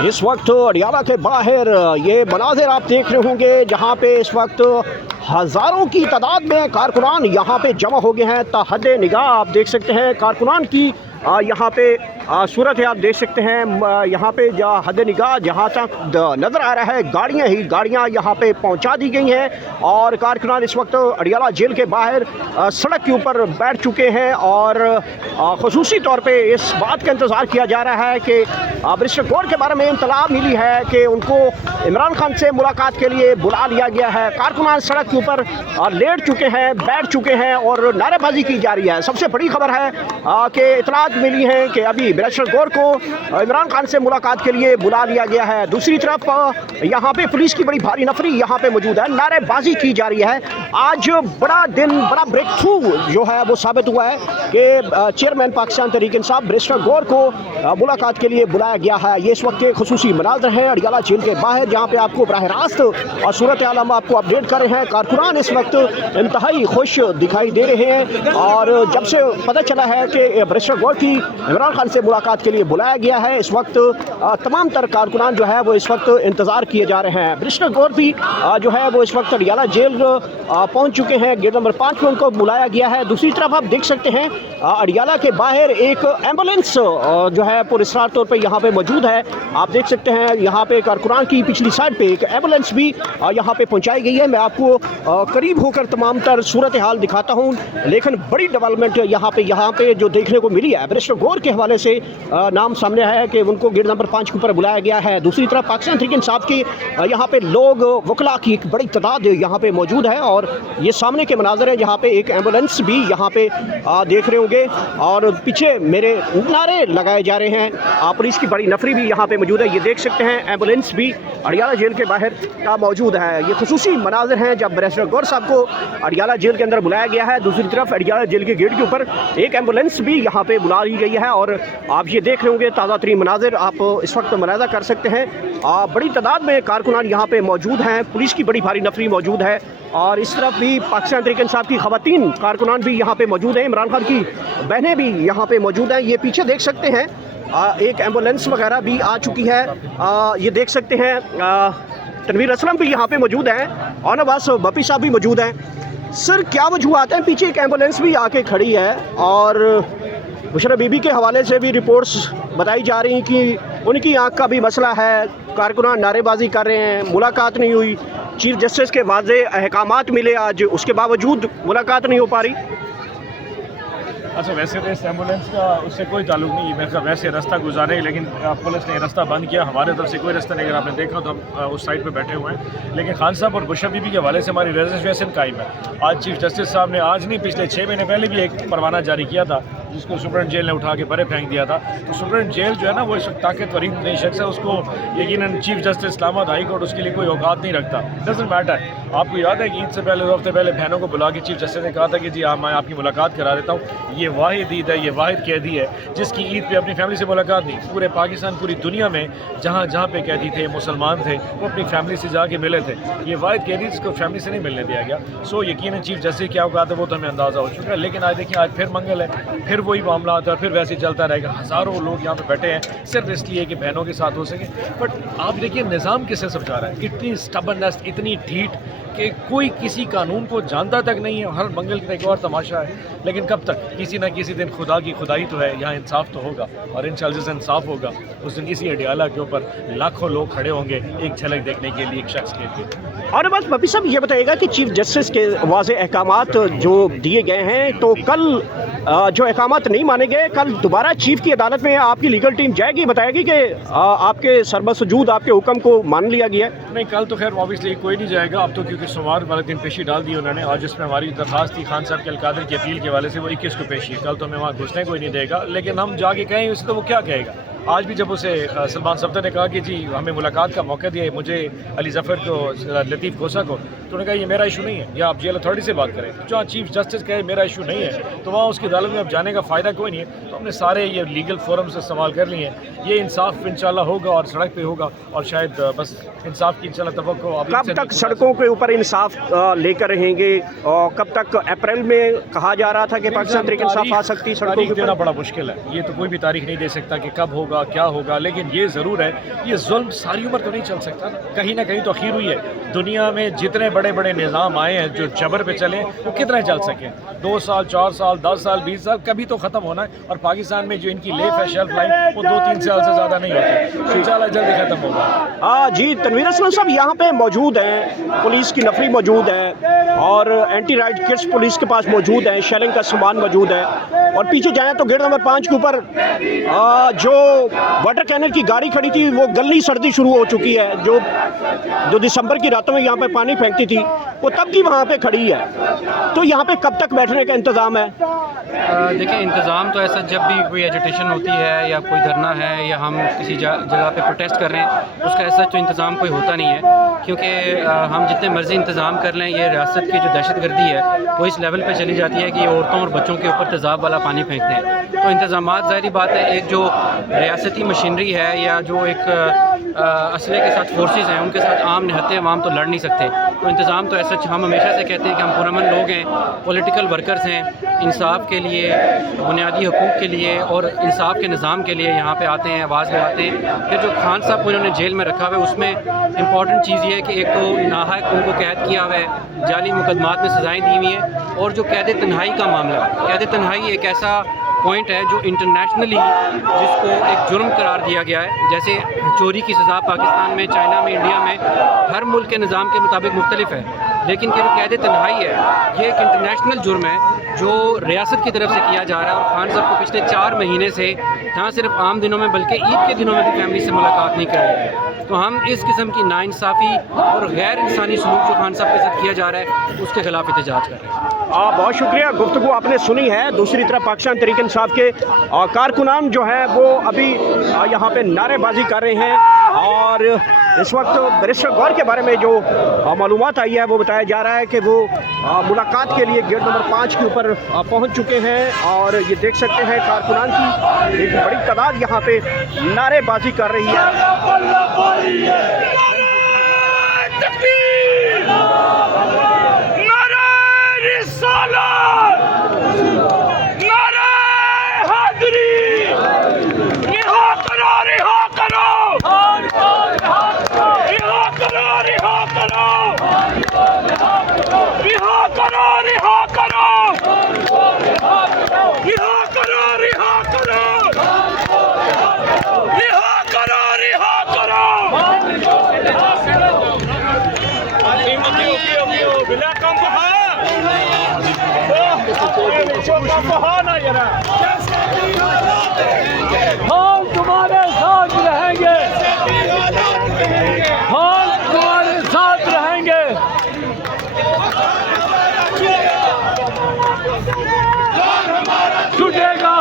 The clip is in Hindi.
इस वक्त अडियाला के बाहर ये मनाजिर आप देख रहे होंगे जहाँ पे इस वक्त हज़ारों की तादाद में कारकुनान यहाँ पे जमा हो गए हैं। तहद निगाह आप देख सकते हैं कारकुनान की यहाँ पे सूरत है, आप देख सकते हैं यहाँ पे हद निगाह जहाँ तक नज़र आ रहा है गाड़ियाँ ही गाड़ियाँ यहाँ पे पहुँचा दी गई हैं और कारकुनान इस वक्त अडियाला जेल के बाहर सड़क के ऊपर बैठ चुके हैं और ख़ुसूसी तौर पे इस बात का इंतज़ार किया जा रहा है कि बैरिस्टर गौर के बारे में इत्तला मिली है कि उनको इमरान खान से मुलाकात के लिए बुला लिया गया है। कारकुनान सड़क के ऊपर लेट चुके हैं, बैठ चुके हैं और नारेबाजी की जा रही है। सबसे बड़ी खबर है कि इत्तला मिली है कि अभी बैरिस्टर गौर को इमरान खान से मुलाकात के लिए बुला लिया गया है। दूसरी तरफ यहाँ पे पुलिस की बड़ी भारी नफरी यहाँ पे मौजूद है, नारेबाजी की जा रही है। आज बड़ा दिन, बड़ा ब्रेक थ्रू जो है वो साबित हुआ है कि चेयरमैन पाकिस्तान तहरीक इंसाफ बैरिस्टर गौर को मुलाकात के लिए बुलाया गया है। ये इस वक्त के खुसूसी मनाज़र हैं अडियाला जेल के बाहर जहाँ पे आपको बराह रास्त और सूरत आलम आपको अपडेट कर रहे हैं। कारकुनान इस वक्त इंतहाई खुश दिखाई दे रहे हैं और जब से पता चला है कि बैरिस्टर गौर की इमरान खान से मुलाकात के लिए बुलाया गया है, इस वक्त तमाम तर कारकुनान जो है वो इस वक्त इंतज़ार किए जा रहे हैं। बैरिस्टर गौर भी जो है वो इस वक्त अडियाला जेल पहुंच चुके हैं, गेट नंबर 5 में उनको बुलाया गया है। दूसरी तरफ आप देख सकते हैं अडियाला के बाहर एक एम्बुलेंस जो है पुरस्कार तौर पे यहाँ पे मौजूद है। आप देख सकते हैं यहाँ पे कारकुनान की पिछली साइड पे एक एम्बुलेंस भी यहाँ पे पहुँचाई गई है। मैं आपको करीब होकर तमाम तर सूरत हाल दिखाता हूँ, लेकिन बड़ी डेवलपमेंट यहाँ पे जो देखने को मिली है बैरिस्टर गौर के हवाले से नाम सामने आया है कि उनको गेट नंबर 5 के ऊपर बुलाया गया है। दूसरी तरफ पाकिस्तान तहरीक इंसाफ की यहाँ पे लोग वकला की एक बड़ी तादाद यहाँ पे मौजूद है और ये सामने के मनाज़र हैं जहाँ पे एक एम्बुलेंस भी यहाँ पे देख रहे होंगे और पीछे मेरे नारे लगाए जा रहे हैं। पुलिस की बड़ी नफरी भी यहाँ पे मौजूद है। ये देख सकते हैं एम्बुलेंस भी अडियाला जेल के बाहर मौजूद है। ये खुसूसी मनाज़र हैं जब बैरिस्टर गौर साहब को अडियाला जेल के अंदर बुलाया गया है। दूसरी तरफ अडियाला जेल के गेट के ऊपर एक एम्बुलेंस भी यहाँ पे बुला ली गई है और आप ये देख रहे होंगे ताज़ा तरीन मनाज़र आप इस वक्त मुलाहिज़ा कर सकते हैं। बड़ी तादाद में कारकुनान यहाँ पे मौजूद हैं, पुलिस की बड़ी भारी नफरी मौजूद है और इस तरफ भी पाकिस्तान तहरीक इंसाफ की ख़वातीन कारकुनान भी यहाँ पे मौजूद हैं, इमरान खान की बहनें भी यहाँ पे मौजूद हैं। ये पीछे देख सकते हैं एक एम्बुलेंस वगैरह भी आ चुकी है। ये देख सकते हैं तनवीर असलम भी यहाँ पे मौजूद हैं और नवाज बपी साहब भी मौजूद हैं। सर क्या वजूहत हैं, पीछे एक एम्बुलेंस भी आके खड़ी है और बुशरा बीबी के हवाले से भी रिपोर्ट्स बताई जा रही कि उनकी आँख का भी मसला है, कारकुनान नारेबाजी कर रहे हैं, मुलाकात नहीं हुई। चीफ जस्टिस के वाज़े अहकामात मिले आज, उसके बावजूद मुलाकात नहीं हो पा रही। अच्छा, वैसे तो इस एम्बुलेंस का उससे कोई ताल्लुक नहीं है, मेरे ख्याल वैसे रास्ता गुजारे लेकिन पुलिस ने रास्ता बंद किया। हमारे तरफ से कोई रास्ता नहीं, अगर आपने देखा तो हम उस साइड पे बैठे हुए हैं। लेकिन खान साहब और बुशरा बीबी के हवाले से हमारी रेजिस्ट्रेशन कायम है। आज चीफ जस्टिस साहब ने आज नहीं पिछले 6 महीने पहले भी एक परवाना जारी किया था जिसको सुप्रीम जेल ने उठा के परे फेंक दिया था। तो सुप्रीम जेल जो है ना वो इस वक्त ताकतवरीन नहीं शख्स है, उसको यकीनन chief justice Islamabad high court उसके लिए कोई औकात नहीं रखता। Doesn't matter. आपको याद है कि ईद से पहले 2 हफ्ते पहले बहनों को बुला के चीफ जस्टिस ने कहा था कि जी हाँ मैं आपकी मुलाकात करा देता हूँ। ये वाहिद ईद है, ये वाहिद कैदी है जिसकी ईद पे अपनी फैमिली से मुलाकात नहीं। पूरे पाकिस्तान, पूरी दुनिया में जहाँ जहाँ पे कैदी थे, मुसलमान थे, वो अपनी फैमिली से जाके मिले थे। ये वाहिद कैदी जिसको फैमिली से नहीं मिलने दिया गया। सो यकीनन चीफ जस्टिस क्या औकात है वो तो हमें अंदाज़ा हो चुका है। लेकिन आज देखिए, आज फिर मंगल है, फिर वही मामला आता है, फिर वैसे ही चलता रहेगा। हज़ारों लोग यहाँ पे बैठे हैं सिर्फ इसलिए कि बहनों के साथ हो सके। बट आप देखिए निज़ाम किसे समझा रहा है, इतनी स्टबर्ननेस, इतनी ढीठ कि कोई किसी कानून को जानता तक नहीं है। हर मंगल का एक और तमाशा है। लेकिन कब तक, किसी न किसी दिन खुदा की खुदाई तो है, यहाँ इंसाफ तो होगा और इंशाअल्लाह जिस दिन इंसाफ होगा उस दिन इसी अडियाला के ऊपर लाखों लोग खड़े होंगे एक झलक देखने के लिए, एक शख्स के लिए। और बस बपी साहब ये बताइएगा कि चीफ जस्टिस के वाज़े अहकामात जो दिए गए हैं, तो कल जो अहकामात नहीं माने गए, कल दोबारा चीफ की अदालत में आपकी लीगल टीम जाएगी, बताएगी कि आपके सरबसजूद आपके हुक्म को मान लिया गया? नहीं, कल तो खैर ऑब्वियसली कोई नहीं जाएगा। अब तो क्योंकि सोमवार वाले दिन पेशी डाल दी उन्होंने और जिसमें हमारी दरखास्त थी खान साहब के अलकादर की अपील के हवाले से, वो 21 को पेशी है। कल तो हमें वहाँ घुसने कोई नहीं देगा। लेकिन हम जाके कहें उसे तो वो क्या कहेगा। आज भी जब उसे सलमान सफदर ने कहा कि जी हमें मुलाकात का मौका दिया, मुझे अली जफ़र को, लतीफ़ कोसा को, तो उन्होंने कहा ये मेरा इशू नहीं है, या आप जेल अथॉरिटी से बात करें। जहाँ चीफ जस्टिस कहे मेरा इशू नहीं है तो वहाँ उसकी अदालत में अब जाने का फ़ायदा कोई नहीं है। तो हमने सारे ये लीगल फोरम से इस्तेमाल कर लिए हैं। ये इंसाफ इंशाल्लाह होगा और सड़क पे होगा और शायद बस इंसाफ की इंशाल्लाह तवक्को। कब तक सड़कों के ऊपर इंसाफ लेकर रहेंगे और कब तक? अप्रैल में कहा जा रहा था कि पाकिस्तान तहरीक इंसाफ आ सकती, सड़कों देना बड़ा मुश्किल है। ये तो कोई भी तारीख नहीं दे सकता कि कब होगा। होगा क्या होगा, लेकिन ये ज़रूर है ये जुल्म सारी उम्र तो नहीं चल सकता ना, कहीं ना कहीं तो अखीर हुई है। दुनिया में जितने बड़े बड़े निज़ाम आए हैं जो जबर पे चले वो कितना चल सके, 2 साल 4 साल 10 साल 20 साल, कभी तो ख़त्म होना है। और पाकिस्तान में जो इनकी लेफ है शेल्फ लाइफ वो 2-3 साल से ज़्यादा नहीं होती, तो इंशाल्लाह जल्दी ख़त्म होगा। जी तनवीर असलम साहब यहाँ पे मौजूद हैं, पुलिस की नफरी मौजूद है और एंटी राइट किट्स पुलिस के पास मौजूद है, शेलिंग का सामान मौजूद है। और पीछे जाएँ तो गेट नंबर 5 के ऊपर जो वाटर कैनन की गाड़ी खड़ी थी वो गलनी सर्दी शुरू हो चुकी है, जो दिसंबर की रातों में यहाँ पे पानी फेंकती थी वो तब की वहाँ पे खड़ी है। तो यहाँ पे कब तक बैठने का इंतज़ाम है? देखिए इंतज़ाम तो ऐसा जब भी कोई एजुटेशन होती है या कोई धरना है या हम किसी जगह पे प्रोटेस्ट कर रहे हैं उसका ऐसा तो इंतज़ाम कोई होता नहीं है, क्योंकि हम जितने मर्ज़ी इंतज़ाम कर लें ये रियासत की जो दहशतगर्दी है वो इस लेवल पे चली जाती है कि औरतों और बच्चों के ऊपर तेज़ाब वाला पानी फेंकते हैं। तो इंतज़ामात ज़ाहिर बात है, एक जो रियासती मशीनरी है या जो एक असले के साथ फोर्सेस हैं उनके साथ आम निहत्ते अवाम तो लड़ नहीं सकते। तो इंतज़ाम तो ऐसा हम हमेशा से कहते हैं कि हम पुरअमन लोग हैं, पॉलिटिकल वर्कर्स हैं, इंसाफ के लिए, बुनियादी हकूक़ के लिए और इंसाफ के निज़ाम के लिए यहाँ पे आते हैं, आवाज़ लगाते हैं। फिर जो खान साहब को इन्होंने जेल में रखा हुआ है उसमें इंपॉर्टेंट चीज़ ये है कि एक तो नाहक उनको कैद किया हुआ है, जाली मुकदमात में सज़ाएँ दी हुई हैं, और जो कैद तन्हाई का मामला, कैद तन्हाई एक ऐसा पॉइंट है जो इंटरनेशनली जिसको एक जुर्म करार दिया गया है। जैसे चोरी की सज़ा पाकिस्तान में, चाइना में, इंडिया में हर मुल्क के निज़ाम के मुताबिक मुख्तलिफ है, लेकिन कि जो कैद तन्हाई है ये एक इंटरनेशनल जुर्म है जो रियासत की तरफ से किया जा रहा है। और खान साहब को पिछले 4 महीने से ना सिर्फ आम दिनों में बल्कि ईद के दिनों में भी फैमिली से मुलाकात नहीं कर रहे हैं। तो हम इस किस्म की नाइंसाफ़ी और गैर इंसानी सलूक जो खान साहब के साथ किया जा रहा है उसके खिलाफ एहतजाज कर रहे हैं। बहुत शुक्रिया, गुफ्तगू आपने सुनी है। दूसरी तरफ पाकिस्तान तहरीक इंसाफ के कारकुनान जो है वो अभी यहाँ पे नारेबाजी कर रहे हैं और इस वक्त बैरिस्टर गौर के बारे में जो मालूमात आई है वो बताया जा रहा है कि वो मुलाकात के लिए गेट नंबर 5 के ऊपर पहुँच चुके हैं। और ये देख सकते हैं कारकुनान की एक बड़ी तादाद यहाँ पे नारेबाजी कर रही है। हम तुम्हारे साथ रहेंगे, हम तुम्हारे साथ रहेंगे। छूटेगा